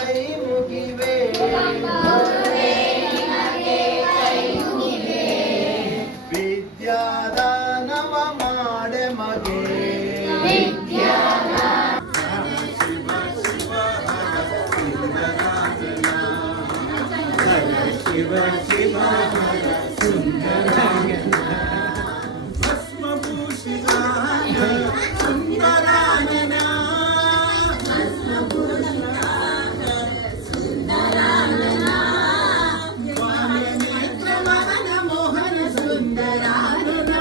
ಕೈ ಮುಗಿವೆ ವಿದ್ಯಾದಾನವ ಮಾಡೆ ಮಗೆ ಶಿವ ಶಿವ ಸುಂದರಾಂಗನ ಭಸ್ಮಭೂಷಿತಾಯ ಸುಂದರಾಂಗನ ಸುಂದರಾಂಗನ ನೇತ್ರ ಮಗನ ಮೋಹನ ಸುಂದರಾಂಗನ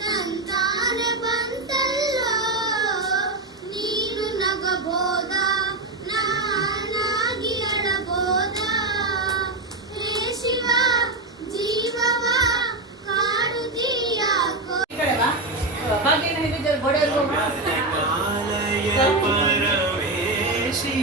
ತಂತಾನೆ ಬಂತಲ್ಲೋ ನೀನು ನಗಬೋದ ನಾನಾಗಿ ಅಳಬೋದ ಹೇ ಶಿವ ಜೀವವ ಕಾಡುತ್ತೀಯಾಕೋ ಭಾಗ್ಯ ನೈವೇದ್ಯ ಗೋಡೆಯಲ್ಲೂ ಪರಮೇಶಿ